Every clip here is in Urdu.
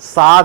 7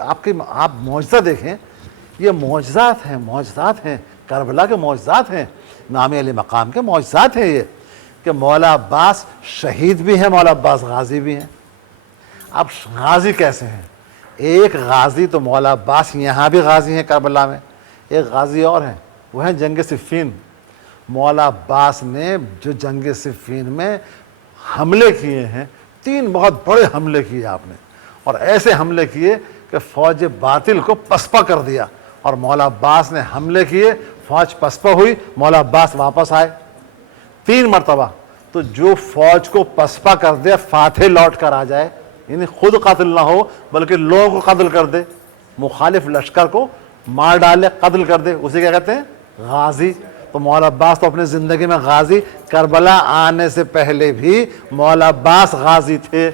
آپ معجزہ دیکھیں, یہ معجزات ہیں, کربلا کے معجزات ہیں, امام علی مقام کے معجزات ہیں یہ, کہ مولا عباس شہید بھی ہیں, مولا عباس غازی بھی ہیں. اب غازی کیسے ہیں؟ ایک غازی تو مولا عباس یہاں بھی غازی ہیں کربلا میں, ایک غازی اور ہیں, وہ ہیں جنگ صفین. مولا عباس نے جو جنگ صفین میں حملے کیے ہیں, 3 بہت بڑے حملے کیے آپ نے, اور ایسے حملے کیے کہ فوج باطل کو پسپا کر دیا, اور مولا عباس نے حملے کیے, فوج پسپا ہوئی, مولا عباس واپس آئے 3 مرتبہ. تو جو فوج کو پسپا کر دے, فاتح لوٹ کر آ جائے, یعنی خود قتل نہ ہو بلکہ لوگوں کو قتل کر دے, مخالف لشکر کو مار ڈالے, قتل کر دے, اسے کیا کہتے ہیں؟ غازی. تو مولا عباس تو اپنی زندگی میں غازی, کربلا آنے سے پہلے بھی مولا عباس غازی تھے.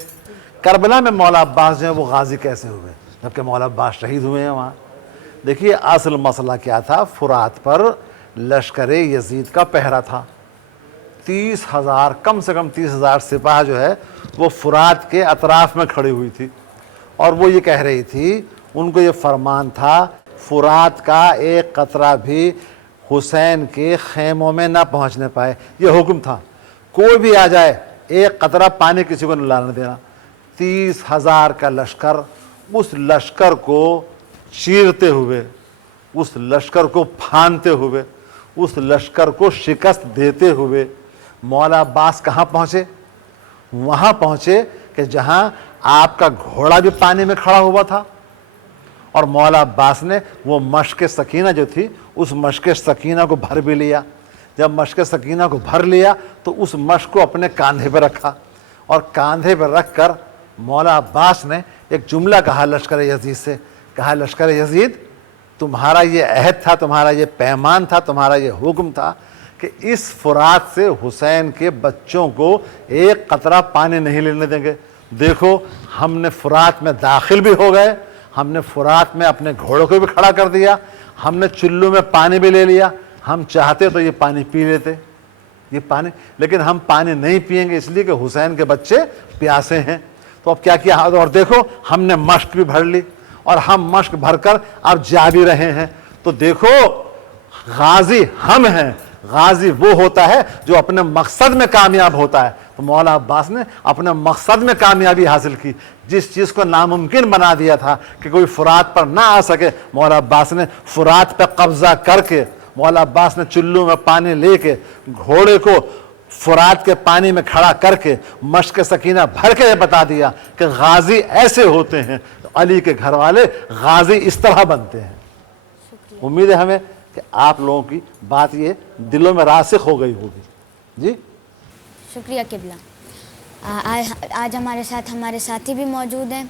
کربلا میں مولا عباس جو ہے وہ غازی کیسے ہوئے جبکہ مولا عباس شہید ہوئے ہیں وہاں؟ دیکھیے اصل مسئلہ کیا تھا, فرات پر لشکر یزید کا پہرا تھا. 30,000 کم سے کم 30,000 سپاہ جو ہے وہ فرات کے اطراف میں کھڑی ہوئی تھی, اور وہ یہ کہہ رہی تھی, ان کو یہ فرمان تھا فرات کا ایک قطرہ بھی حسین کے خیموں میں نہ پہنچنے پائے. یہ حکم تھا, کوئی بھی آ جائے ایک قطرہ پانی کسی کو نہ لانے دینا. 30,000 کا لشکر, اس لشکر کو چیرتے ہوئے, اس لشکر کو پھاندتے ہوئے, اس لشکر کو شکست دیتے ہوئے مولا عباس کہاں پہنچے؟ وہاں پہنچے کہ جہاں آپ کا گھوڑا بھی پانی میں کھڑا ہوا تھا, اور مولا عباس نے وہ مشک سکینہ جو تھی اس مشک سکینہ کو بھر بھی لیا. جب مشک سکینہ کو بھر لیا تو اس مشک کو اپنے کاندھے پہ رکھا, اور کاندھے پہ رکھ کر مولا عباس نے ایک جملہ کہا لشکر یزید سے, کہا لشکر یزید تمہارا یہ عہد تھا, تمہارا یہ پیمان تھا, تمہارا یہ حکم تھا کہ اس فرات سے حسین کے بچوں کو ایک قطرہ پانی نہیں لینے دیں گے. دیکھو ہم نے فرات میں داخل بھی ہو گئے, ہم نے فرات میں اپنے گھوڑوں کو بھی کھڑا کر دیا, ہم نے چلو میں پانی بھی لے لیا, ہم چاہتے تو یہ پانی پی لیتے, یہ پانی, لیکن ہم پانی نہیں پیئیں گے اس لیے کہ حسین کے بچے پیاسے ہیں. تو اب کیا کیا, اور دیکھو ہم نے مشق بھی بھر لی, اور ہم مشق بھر کر اب جا بھی رہے ہیں. تو دیکھو غازی ہم ہیں, غازی وہ ہوتا ہے جو اپنے مقصد میں کامیاب ہوتا ہے. تو مولا عباس نے اپنے مقصد میں کامیابی حاصل کی. جس چیز کو ناممکن بنا دیا تھا کہ کوئی فرات پر نہ آ سکے, مولا عباس نے فرات پہ قبضہ کر کے, مولا عباس نے چلو میں پانی لے کے گھوڑے کو فرات کے پانی میں کھڑا کر کے مشک سکینہ بھر کے بتا دیا کہ غازی ایسے ہوتے ہیں, علی کے گھر والے غازی اس طرح بنتے ہیں. امید ہے ہمیں کہ آپ لوگوں کی بات یہ دلوں میں راسخ ہو گئی ہوگی. جی شکریہ قبلہ. آج ہمارے ساتھ ہمارے ساتھی بھی موجود ہیں.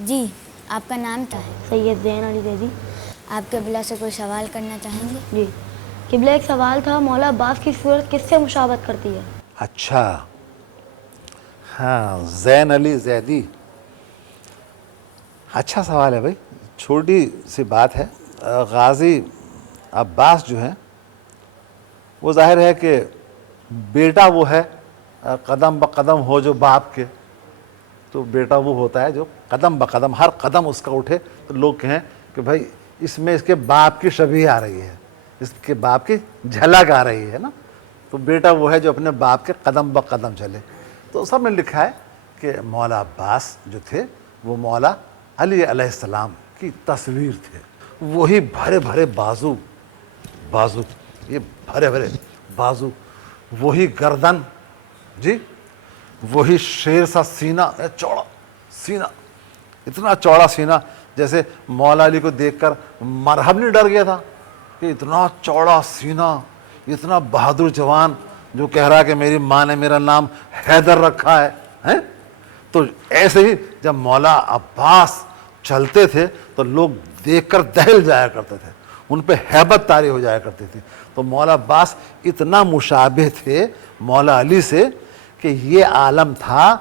جی آپ کا نام کیا ہے؟ سید زین علی زیدی. آپ قبلہ سے کوئی سوال کرنا چاہیں گے؟ جی قبلہ ایک سوال تھا, مولا عباس کی صورت کس سے مشابہت کرتی ہے؟ اچھا, ہاں زین علی زیدی, اچھا سوال ہے بھائی. چھوٹی سی بات ہے. غازی عباس جو ہیں وہ ظاہر ہے کہ بیٹا وہ ہے, قدم بقدم ہو جو باپ کے, تو بیٹا وہ ہوتا ہے جو قدم بقدم ہر قدم اس کا اٹھے تو لوگ کہیں کہ بھائی اس میں اس کے باپ کی شبیہ آ رہی ہے, اس کے باپ کی جھلک آ رہی ہے نا. تو بیٹا وہ ہے جو اپنے باپ کے قدم بقدم چلے. تو سب نے لکھا ہے کہ مولا عباس جو تھے وہ مولا علی علیہ السلام کی تصویر تھے. وہی بھرے بھرے بازو, یہ بھرے بھرے بازو, وہی گردن, جی وہی شیر سا سینہ, چوڑا سینہ, اتنا چوڑا سینہ جیسے مولا علی کو دیکھ کر مرحب نہیں ڈر گیا تھا کہ اتنا چوڑا سینہ, اتنا بہادر جوان جو کہہ رہا کہ میری ماں نے میرا نام حیدر رکھا ہے. تو ایسے ہی جب مولا عباس چلتے تھے تو لوگ دیکھ کر دہل جایا کرتے تھے, ان پہ ہیبت طاری ہو جایا کرتی تھی. تو مولا عباس اتنا مشابہ تھے مولا علی سے کہ یہ عالم تھا.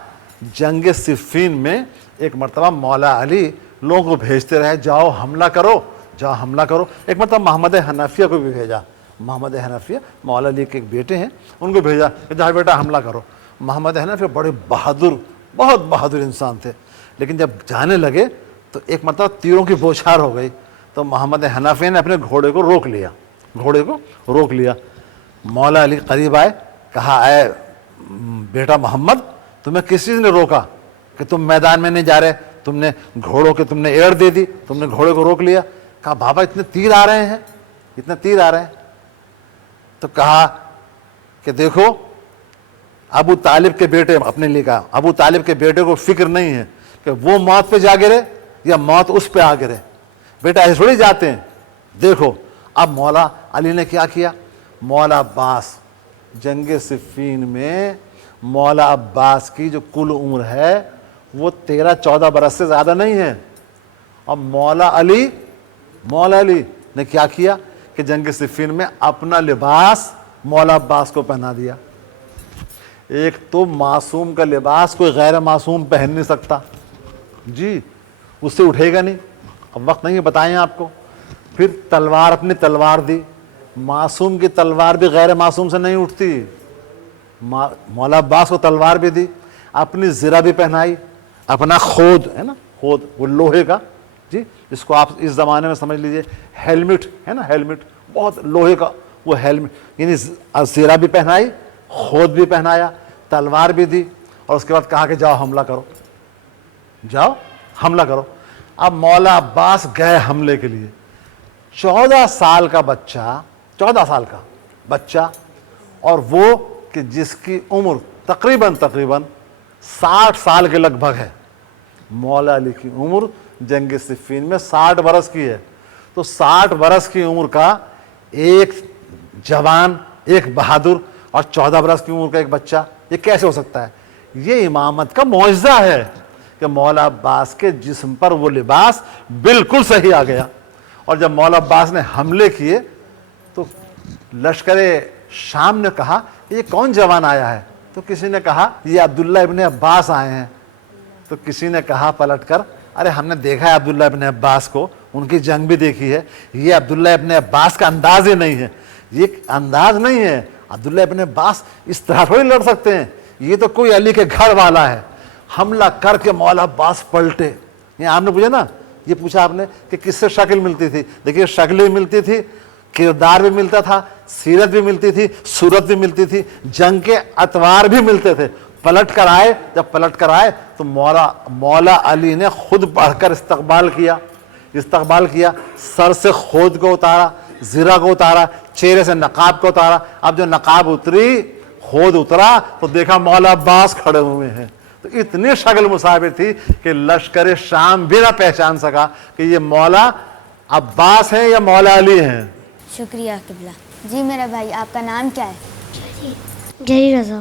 جنگ صفین میں ایک مرتبہ مولا علی لوگوں کو بھیجتے رہے, جاؤ حملہ کرو, جاؤ حملہ کرو. ایک مرتبہ محمد حنفیہ کو بھی بھیجا. محمد حنفیہ مولا علی کے ایک بیٹے ہیں, ان کو بھیجا کہ جاؤ بیٹا حملہ کرو. محمد حنفیہ بڑے بہادر, بہت بہادر انسان تھے, لیکن جب جانے لگے تو ایک مرتبہ تیروں کی بوچھار ہو گئی تو محمد حنفی نے اپنے گھوڑے کو روک لیا. مولا علی قریب آئے, کہا اے بیٹا محمد, تمہیں کس چیز نے روکا کہ تم میدان میں نہیں جا رہے؟ تم نے گھوڑوں کے تم نے ایڑ دے دی, تم نے گھوڑے کو روک لیا. کہا بابا اتنے تیر آ رہے ہیں. تو کہا کہ دیکھو ابو طالب کے بیٹے, اپنے لیے کہا ابو طالب کے بیٹے کو فکر نہیں ہے کہ وہ موت پہ جا گرے یا موت اس پہ آ گرے, بیٹا ایسے تھوڑی جاتے ہیں. دیکھو اب مولا علی نے کیا کیا, مولا عباس جنگ صفین میں مولا عباس کی جو کل عمر ہے وہ 13-14 برس سے زیادہ نہیں ہے. اور مولا علی نے کیا کیا کہ جنگ صفین میں اپنا لباس مولا عباس کو پہنا دیا. ایک تو معصوم کا لباس کوئی غیر معصوم پہن نہیں سکتا جی, اس سے اٹھے گا نہیں, اب وقت نہیں بتائیں آپ کو. پھر تلوار, اپنی تلوار دی, معصوم کی تلوار بھی غیر معصوم سے نہیں اٹھتی. مولا عباس کو تلوار بھی دی, اپنی زرہ بھی پہنائی, اپنا خود ہے نا, خود وہ لوہے کا جی, جس کو آپ اس زمانے میں سمجھ لیجئے ہیلمٹ ہے نا, ہیلمٹ بہت لوہے کا وہ ہیلمٹ, یعنی زرہ بھی پہنائی, خود بھی پہنایا, تلوار بھی دی, اور اس کے بعد کہا کہ جاؤ حملہ کرو. اب مولا عباس گئے حملے کے لیے. 14 سال کا بچہ, اور وہ کہ جس کی عمر تقریباً 60 سال کے لگ بھگ ہے. مولا علی کی عمر جنگ صفین میں 60 برس کی ہے. تو 60 برس کی عمر کا ایک جوان, ایک بہادر, اور 14 برس کی عمر کا ایک بچہ, یہ کیسے ہو سکتا ہے؟ یہ امامت کا معجزہ ہے کہ مولا عباس کے جسم پر وہ لباس بالکل صحیح آ گیا. اور جب مولا عباس نے حملے کیے تو لشکر شام نے کہا یہ کون جوان آیا ہے؟ تو کسی نے کہا یہ عبداللہ ابن عباس آئے ہیں. تو کسی نے کہا پلٹ کر, ارے ہم نے دیکھا ہے عبداللہ ابن عباس کو, ان کی جنگ بھی دیکھی ہے, یہ عبداللہ ابن عباس کا انداز ہی نہیں ہے, یہ انداز نہیں ہے. عبداللہ ابن عباس اس طرح تھوڑی لڑ سکتے ہیں, یہ تو کوئی علی کے گھر والا ہے. حملہ کر کے مولا عباس پلٹے. یہ آپ نے پوچھا نا, یہ پوچھا آپ نے کہ کس سے شکل ملتی تھی. دیکھیے شکل بھی ملتی تھی, کردار بھی ملتا تھا, سیرت بھی ملتی تھی, صورت بھی ملتی تھی, جنگ کے اطوار بھی ملتے تھے. پلٹ کر آئے تو مولا علی نے خود بڑھ کر استقبال کیا. سر سے خود کو اتارا, زرہ کو اتارا, چہرے سے نقاب کو اتارا. اب جو نقاب اتری, خود اترا, تو دیکھا مولا عباس کھڑے ہوئے ہیں. تو اتنی شکل مشابہ تھی کہ لشکر شام بھی نہ پہچان سکا کہ یہ مولا عباس ہیں یا مولا علی ہیں. شکریہ قبلہ. جی میرے بھائی, آپ کا نام کیا ہے؟ جری رضا.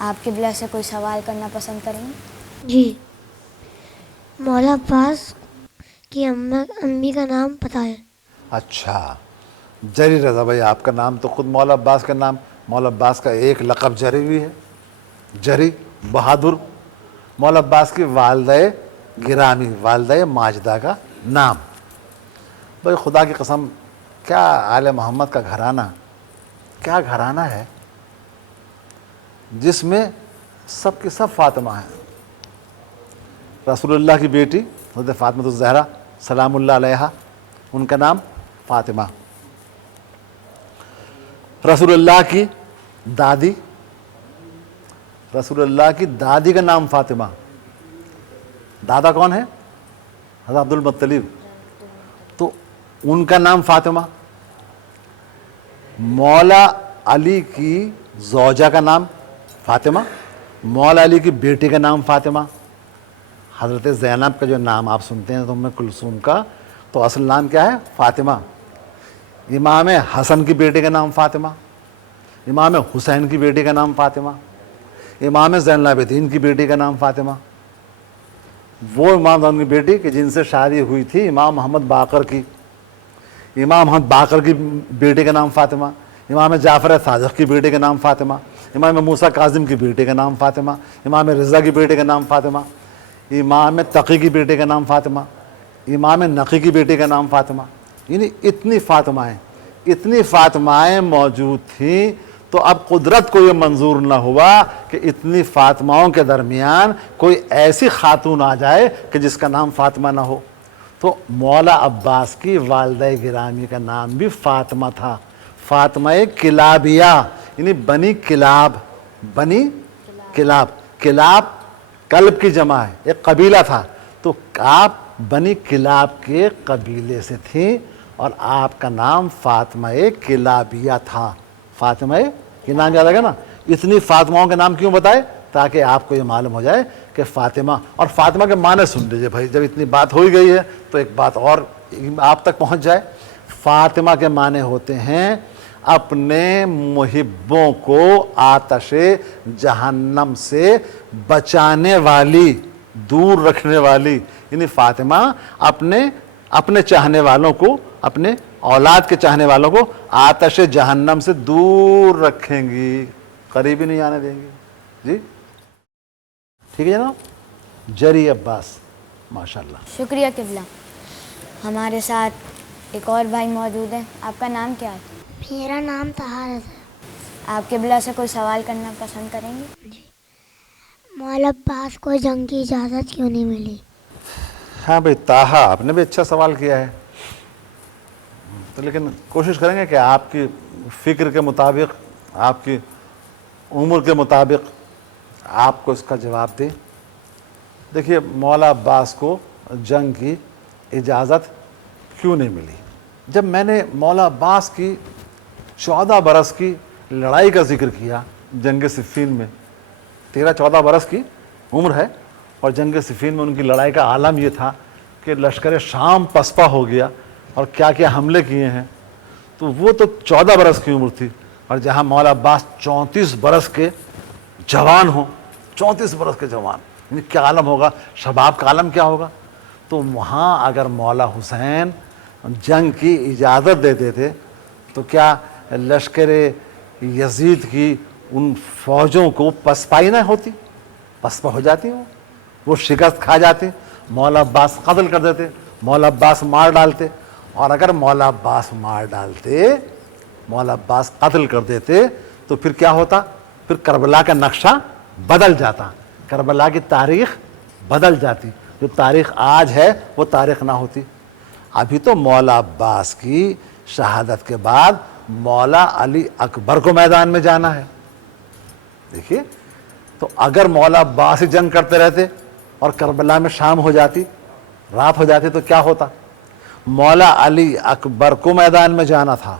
آپ قبلہ سے کوئی سوال کرنا پسند کریں گے؟ جی, مولا عباس کی امی کا نام پتہ ہے. اچھا جری رضا بھائی, آپ کا نام تو خود مولا عباس کا نام, مولا عباس کا ایک لقب جری بھی ہے, جری بہادر. مولا عباس کی والدہ گرامی, والدہ ماجدہ کا نام. بھائی خدا کی قسم, کیا آل محمد کا گھرانہ, کیا گھرانہ ہے جس میں سب کی سب فاطمہ ہیں. رسول اللہ کی بیٹی حضرت فاطمہ الزہرا سلام اللہ علیہا, ان کا نام فاطمہ. رسول اللہ کی دادی, رسول اللہ کی دادی کا نام فاطمہ. دادا کون ہے؟ حضرت عبد المطلب, تو ان کا نام فاطمہ. مولا علی کی زوجہ کا نام فاطمہ, مولا علی کی بیٹی کا نام فاطمہ. حضرت زینب کا جو نام آپ سنتے ہیں ام کلثوم کا, تو اصل نام کیا ہے؟ فاطمہ. امام حسن کی بیٹی کا نام فاطمہ, امام حسین کی بیٹی کا نام فاطمہ, امام زین العابدین کی بیٹی کا نام فاطمہ. وہ امام زین کی بیٹی کہ جن سے شادی ہوئی تھی امام محمد باقر کی, امام محمد باقر کی بیٹی کا نام فاطمہ, امام جعفر صادق کی بیٹی کا نام فاطمہ, امام موسیٰ کاظم کی بیٹی کا نام فاطمہ, امام رضا کی بیٹی کا نام فاطمہ, امام تقی کی بیٹی کا نام فاطمہ, امام نقی کی بیٹی کا نام فاطمہ. یعنی اتنی فاطمائیں موجود تھیں. تو اب قدرت کو یہ منظور نہ ہوا کہ اتنی فاطماؤں کے درمیان کوئی ایسی خاتون آ جائے کہ جس کا نام فاطمہ نہ ہو. تو مولا عباس کی والدہ گرامی کا نام بھی فاطمہ تھا، فاطمہ کلابیہ، یعنی بنی کلاب. بنی کلاب، کلاب کلب کی جمع ہے، ایک قبیلہ تھا. تو آپ بنی کلاب کے قبیلے سے تھیں اور آپ کا نام فاطمہ کلابیہ تھا. فاطمہ یہ نام یاد آئے گا نا. اتنی فاطماؤں کے نام کیوں بتائے؟ تاکہ آپ کو یہ معلوم ہو جائے کہ فاطمہ، اور فاطمہ کے معنی سن لیجیے بھائی، جب اتنی بات ہو ہی گئی ہے تو ایک بات اور آپ تک پہنچ جائے. فاطمہ کے معنی ہوتے ہیں اپنے محبوں کو آتش جہنم سے بچانے والی، دور رکھنے والی. یعنی فاطمہ اپنے چاہنے والوں کو، اپنے اولاد کے چاہنے والوں کو آتش جہنم سے دور رکھیں گی، قریب ہی نہیں آنے دیں گی. جی ٹھیک ہے جناب. جری عباس ماشاءاللہ. شکریہ قبلہ. ہمارے ساتھ ایک اور بھائی موجود ہیں. آپ کا نام کیا ہے؟ میرا نام طہارت ہے. آپ قبلہ سے کوئی سوال کرنا پسند کریں گے؟ جی. مولا عباس کو جنگ کی اجازت کیوں نہیں ملی؟ ہاں بھائی طاہا، آپ نے بھی اچھا سوال کیا ہے. تو لیکن کوشش کریں گے کہ آپ کی فکر کے مطابق، آپ کی عمر کے مطابق آپ کو اس کا جواب دیں. دیکھیے مولا عباس کو جنگ کی اجازت کیوں نہیں ملی؟ جب میں نے مولا عباس کی 14 برس کی لڑائی کا ذکر کیا جنگ صفین میں، 13-14 برس کی عمر ہے، اور جنگ صفین میں ان کی لڑائی کا عالم یہ تھا کہ لشکر شام پسپا ہو گیا اور کیا کیا حملے کیے ہیں. تو وہ تو 14 برس کی عمر تھی، اور جہاں مولا عباس 34 برس کے جوان ہوں، 34 برس کے جوان، یعنی کیا عالم ہوگا، شباب کا عالم کیا ہوگا. تو وہاں اگر مولا حسین جنگ کی اجازت دیتے تھے تو کیا لشکر یزید کی ان فوجوں کو پسپائی نہ ہوتی؟ پسپا ہو جاتی، وہ شکست کھا جاتی، مولا عباس قتل کر دیتے، مولا عباس مار ڈالتے. اور اگر مولا عباس مار ڈالتے، مولا عباس قتل کر دیتے تو پھر کیا ہوتا؟ پھر کربلا کا نقشہ بدل جاتا، کربلا کی تاریخ بدل جاتی. جو تاریخ آج ہے وہ تاریخ نہ ہوتی. ابھی تو مولا عباس کی شہادت کے بعد مولا علی اکبر کو میدان میں جانا ہے. دیکھیے، تو اگر مولا عباس ہی جنگ کرتے رہتے اور کربلا میں شام ہو جاتی، رات ہو جاتی، تو کیا ہوتا؟ مولا علی اکبر کو میدان میں جانا تھا.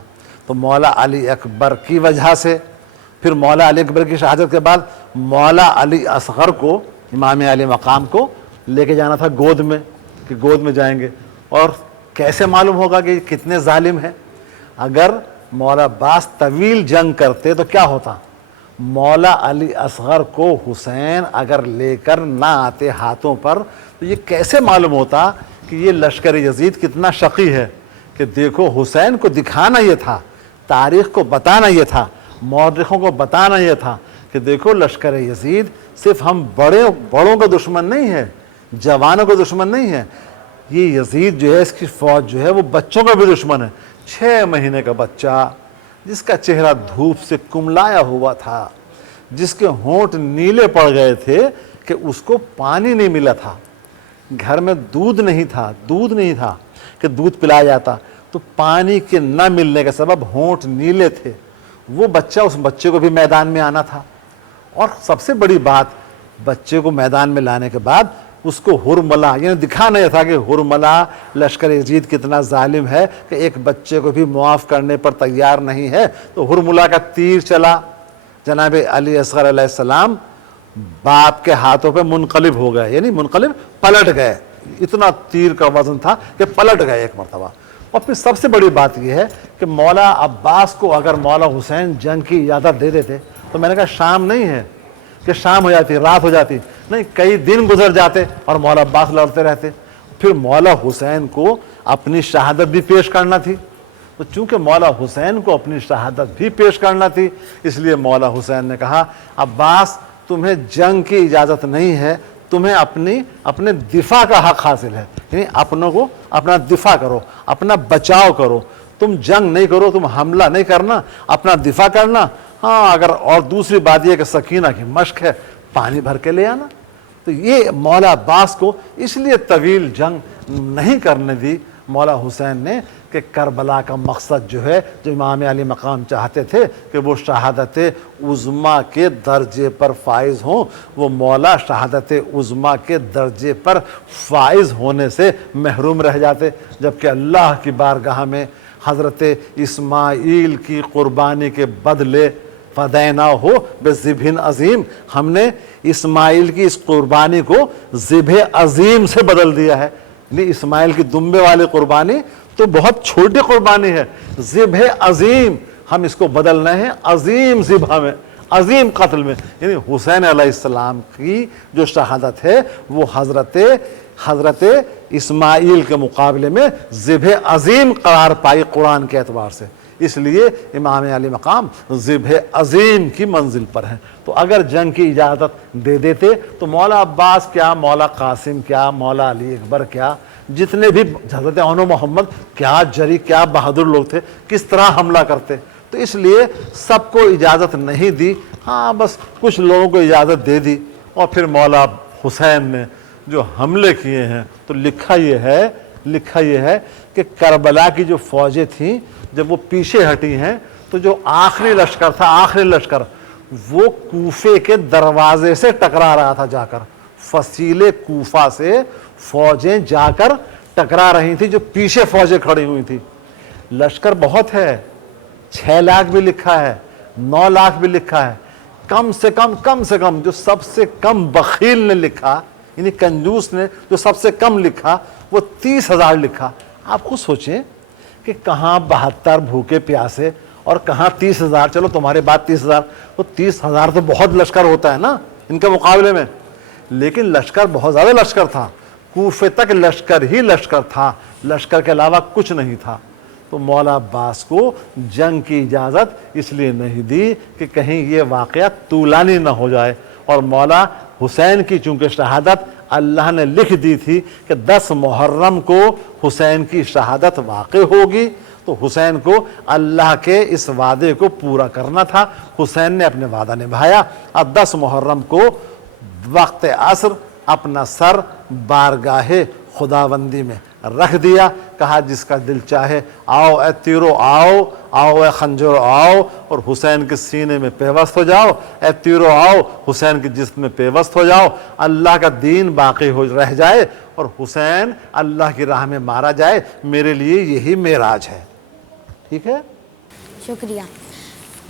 تو مولا علی اکبر کی وجہ سے پھر مولا علی اکبر کی شہادت کے بعد مولا علی اصغر کو، امام علی مقام کو لے کے جانا تھا گود میں، کہ گود میں جائیں گے. اور کیسے معلوم ہوگا کہ کتنے ظالم ہیں؟ اگر مولا عباس طویل جنگ کرتے تو کیا ہوتا؟ مولا علی اصغر کو حسین اگر لے کر نہ آتے ہاتھوں پر تو یہ کیسے معلوم ہوتا کہ یہ لشکر یزید کتنا شقی ہے؟ کہ دیکھو، حسین کو دکھانا یہ تھا، تاریخ کو بتانا یہ تھا، مورخوں کو بتانا یہ تھا کہ دیکھو لشکر یزید صرف ہم بڑوں کا دشمن نہیں ہے، جوانوں کا دشمن نہیں ہے. یہ یزید جو ہے، اس کی فوج جو ہے، وہ بچوں کا بھی دشمن ہے. 6 مہینے کا بچہ جس کا چہرہ دھوپ سے کملایا ہوا تھا، جس کے ہونٹ نیلے پڑ گئے تھے کہ اس کو پانی نہیں ملا تھا، گھر میں دودھ نہیں تھا کہ دودھ پلایا جاتا، تو پانی کے نہ ملنے کے سبب ہونٹ نیلے تھے. وہ بچہ، اس بچے کو بھی میدان میں آنا تھا. اور سب سے بڑی بات، بچے کو میدان میں لانے کے بعد اس کو ہرملا، یعنی دکھانا یہ تھا کہ ہرملا لشکر یزید کتنا ظالم ہے کہ ایک بچے کو بھی معاف کرنے پر تیار نہیں ہے. تو ہرملا کا تیر چلا، جناب علی اصغر علیہ السلام باپ کے ہاتھوں پہ منقلب ہو گئے، یعنی منقلب پلٹ گئے. اتنا تیر کا وزن تھا کہ پلٹ گئے ایک مرتبہ. اور پھر سب سے بڑی بات یہ ہے کہ مولا عباس کو اگر مولا حسین جنگ کی اجازت دے دیتے تو میں نے کہا شام نہیں ہے کہ شام ہو جاتی، رات ہو جاتی، نہیں، کئی دن گزر جاتے اور مولا عباس لڑتے رہتے. پھر مولا حسین کو اپنی شہادت بھی پیش کرنا تھی. تو چونکہ مولا حسین کو اپنی شہادت بھی پیش کرنا تھی، اس لیے مولا حسین نے کہا عباس تمہیں جنگ کی اجازت نہیں ہے، تمہیں اپنے دفاع کا حق حاصل ہے. یعنی اپنوں کو اپنا دفاع کرو، اپنا بچاؤ کرو. تم جنگ نہیں کرو، تم حملہ نہیں کرنا، اپنا دفاع کرنا. ہاں اگر اور دوسری بات یہ کہ سکینہ کی مشق ہے، پانی بھر کے لے آنا. تو یہ مولا عباس کو اس لیے طویل جنگ نہیں کرنے دی مولا حسین نے کہ کربلا کا مقصد جو ہے، جو امام علی مقام چاہتے تھے کہ وہ شہادت عظمیٰ کے درجے پر فائز ہوں، وہ مولا شہادت عظمیٰ کے درجے پر فائز ہونے سے محروم رہ جاتے. جبکہ اللہ کی بارگاہ میں حضرت اسماعیل کی قربانی کے بدلے فدینا ہو بذبح عظیم، ہم نے اسماعیل کی اس قربانی کو ذبح عظیم سے بدل دیا ہے. یعنی اسماعیل کی دمبے والی قربانی تو بہت چھوٹی قربانی ہے، ذبح عظیم ہم اس کو بدل رہے ہیں عظیم ذبح میں، عظیم قتل میں. یعنی حسین علیہ السلام کی جو شہادت ہے وہ حضرت اسماعیل کے مقابلے میں ذبح عظیم قرار پائی قرآن کے اعتبار سے. اس لیے امام علی مقام ذبح عظیم کی منزل پر ہیں. تو اگر جنگ کی اجازت دے دیتے تو مولا عباس کیا، مولا قاسم کیا، مولا علی اکبر کیا، جتنے بھی حضرت عون محمد کیا جری، کیا بہادر لوگ تھے، کس طرح حملہ کرتے. تو اس لیے سب کو اجازت نہیں دی، ہاں بس کچھ لوگوں کو اجازت دے دی. اور پھر مولا حسین نے جو حملے کیے ہیں تو لکھا یہ ہے کہ کربلا کی جو فوجیں تھیں جب وہ پیچھے ہٹی ہیں تو جو آخری لشکر وہ کوفے کے دروازے سے ٹکرا رہا تھا. جا کر فصیل کوفہ سے فوجیں جا کر ٹکرا رہی تھی جو پیچھے فوجیں کھڑی ہوئی تھی. لشکر بہت ہے، 6 لاکھ بھی لکھا ہے، 9 لاکھ بھی لکھا ہے. کم سے کم جو سب سے کم بخیل نے لکھا، یعنی کنجوس نے جو سب سے کم لکھا وہ 30,000 لکھا. آپ خود سوچیں کہ کہاں 72 بھوکے پیاسے اور کہاں 30,000. چلو تمہارے بات 30,000، تو 30,000 تو بہت لشکر ہوتا ہے نا ان کے مقابلے میں، لیکن لشکر بہت زیادہ لشکر تھا. کوفے تک لشکر ہی لشکر تھا، لشکر کے علاوہ کچھ نہیں تھا. تو مولا عباس کو جنگ کی اجازت اس لیے نہیں دی کہ کہیں یہ واقعہ طولانی نہ ہو جائے. اور مولا حسین کی چونکہ شہادت اللہ نے لکھ دی تھی کہ 10 محرم کو حسین کی شہادت واقع ہوگی، تو حسین کو اللہ کے اس وعدے کو پورا کرنا تھا. حسین نے اپنے وعدہ نبھایا اور 10 محرم کو وقت عصر اپنا سر بارگاہ خداوندی میں رکھ دیا. کہا جس کا دل چاہے آؤ اے تیرو آؤ، آؤ اے خنجر آؤ اور حسین کے سینے میں پیوست ہو جاؤ. اے تیرو آؤ، حسین کے جسم میں پیوست ہو جاؤ، اللہ کا دین باقی ہو رہ جائے اور حسین اللہ کی راہ میں مارا جائے. میرے لیے یہی معراج ہے. ٹھیک ہے، شکریہ.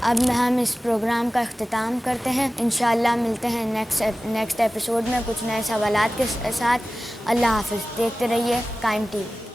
اب ہم اس پروگرام کا اختتام کرتے ہیں. انشاءاللہ ملتے ہیں نیکسٹ ایپیسوڈ میں کچھ نئے سوالات کے ساتھ. اللہ حافظ. دیکھتے رہیے قائم ٹی وی.